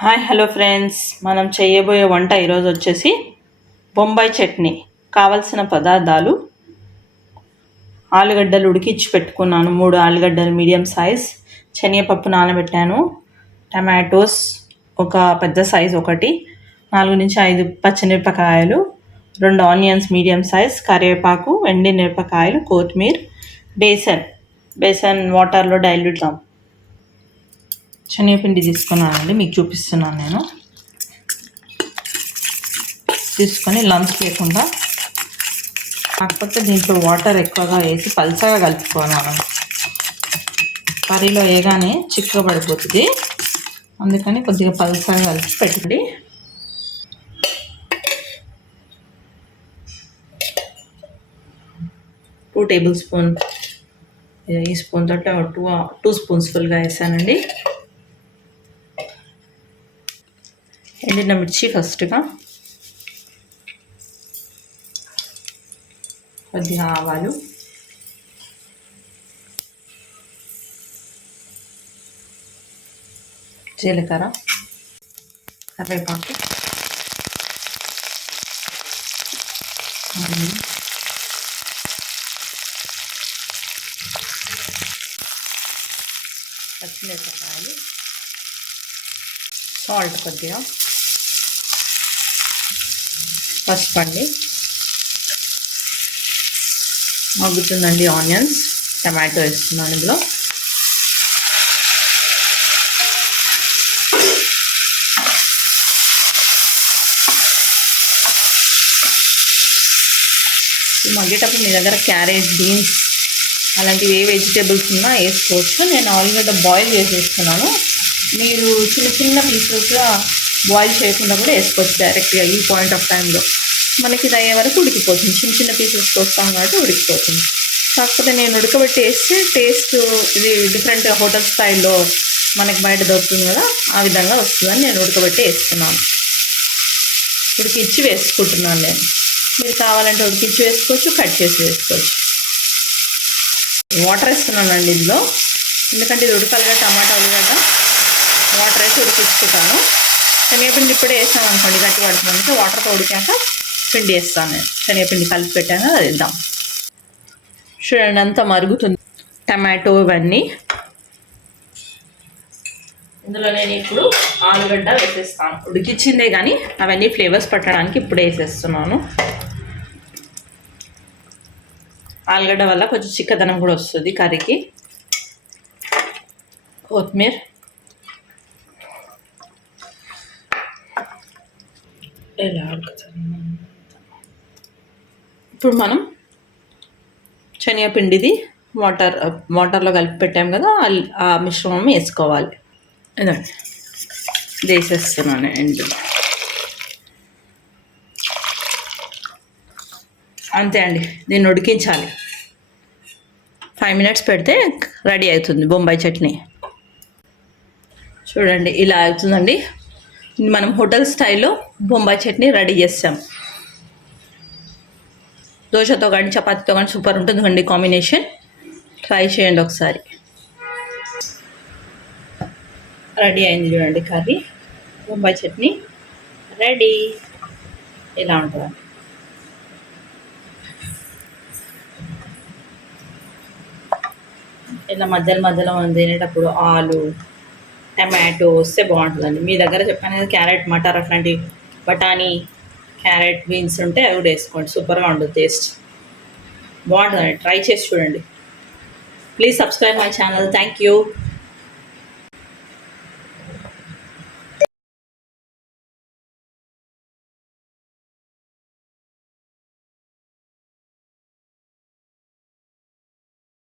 Hi hello friends, మనం చేయబోయే వంట ఈరోజు వచ్చేసి బొంబాయి చట్నీ. కావలసిన పదార్థాలు: ఆలుగడ్డలు ఉడికించి పెట్టుకున్నాను, 3 ఆలుగడ్డలు మీడియం సైజ్, శనగపప్పు నానబెట్టాను, టమాటోస్ ఒక పెద్ద సైజ్ ఒకటి, 4 నుంచి 5 పచ్చిమిరపకాయలు, 2 ఆనియన్స్ మీడియం సైజ్, కరివేపాకు, ఎండిమిరపకాయలు, కొత్తిమీర, బేసన్ వాటర్లో డైల్యూట్ శనగపిండి తీసుకున్నానండి, మీకు చూపిస్తున్నాను. నేను తీసుకొని లంప్స్ లేకుండా, కాకపోతే దీంట్లో వాటర్ ఎక్కువగా వేసి పల్చగా కలుపుకోవాలి. మనం కర్రీలో వేయగానే చిక్కగా పడిపోతుంది, అందుకని కొద్దిగా పల్చగా కలిపి పెట్టుకోండి. టూ టేబుల్ స్పూన్, ఈ స్పూన్ తోటి 2 స్పూన్స్ ఫుల్గా వేసానండి. ఎండిన మిర్చి ఫస్ట్గా, కొద్దిగా ఆవాలు, జీలకర్ర, కరివేపాకు, పచ్చిమిరపకాయలు, సాల్ట్ కొద్దిగా, పసుపు అండి, మగ్గుతుందండి. ఆనియన్స్, టమాటో వేస్తున్నాను ఇందులో. మగ్గేటప్పుడు మీ దగ్గర క్యారెట్, బీన్స్ అలాంటివి ఏ వెజిటేబుల్స్ ఉన్నా వేసుకోవచ్చు. నేను ఆలుగడ్డ బాయిల్ చేసేస్తున్నాను. మీరు చిన్న చిన్న పీసెస్గా బాయిల్ చేయకుండా కూడా వేసుకోవచ్చు డైరెక్ట్గా. ఈ పాయింట్ ఆఫ్ టైంలో మనకి ఇది అయ్యే వరకు ఉడికిపోతుంది. చిన్న చిన్న పీసెస్ వస్తాం కాబట్టి ఉడికిపోతుంది. కాకపోతే నేను ఉడకబెట్టి వేస్తే టేస్ట్ ఇది డిఫరెంట్ హోటల్ స్టైల్లో మనకి బయట దొరుకుతుంది కదా, ఆ విధంగా వస్తుందని నేను ఉడకబెట్టి వేస్తున్నాను. ఉడికిచ్చి వేసుకుంటున్నాను నేను. మీరు కావాలంటే ఉడికిచ్చి వేసుకోవచ్చు, కట్ చేసి వేసుకోవచ్చు. వాటర్ వేస్తున్నానండి ఇందులో, ఎందుకంటే ఇది ఉడకాలిగా. టమాటా ఉల్లిగడ్డ వాటర్ వేసి ఉడికించుకుంటాను. శనగపిండి ఇప్పుడే వేసాను అనుకోండి గట్టి పడుతుంది, వాటర్తో ఉడికాక పిండి వేస్తాను నేను. శనగపిండి కలిపి పెట్టాను, అది వేద్దాం. చూడండి అంతా మరుగుతుంది టమాటో ఇవన్నీ. ఇందులో నేను ఇప్పుడు ఆలుగడ్డ వేసేస్తాను. ఉడికిచ్చిందే కానీ అవన్నీ ఫ్లేవర్స్ పట్టడానికి ఇప్పుడు వేసేస్తున్నాను. ఆలుగడ్డ వల్ల కొంచెం చిక్కదనం కూడా వస్తుంది కర్రీకి. కొత్తిమీర, ఇప్పుడు మనం శనగపిండిది వాటర్లో కలిపి పెట్టాం కదా, ఆ మిశ్రమం వేసుకోవాలి. ఇదండి వేసేస్తున్నాను ఇందులో. అంతే అండి, దీన్ని ఉడికించాలి. 5 మినిట్స్ పెడితే రెడీ అవుతుంది బొంబాయి చట్నీ. చూడండి ఇలా అవుతుందండి. మనం హోటల్ స్టైల్లో బొంబాయి చట్నీ రెడీ చేస్తాం. దోశతో కానీ చపాతీతో కానీ సూపర్ ఉంటుంది అండి కాంబినేషన్. ట్రై చేయండి ఒకసారి. రెడీ అయింది చూడండి కర్రీ, బొంబాయి చట్నీ రెడీ. ఇలా ఉంటుందండి. ఇలా మధ్యలో తినేటప్పుడు ఆలు, టమాటో వస్తే బాగుంటుందండి. మీ దగ్గర చెప్పాను కదా క్యారెట్, మటర్ అట్లాంటివి, బఠానీ, క్యారెట్, బీన్స్ ఉంటే అవి కూడా వేసుకోండి. సూపర్గా ఉంటుంది, టేస్ట్ బాగుంటుందండి. ట్రై చేసి చూడండి. Please subscribe my channel. Thank you.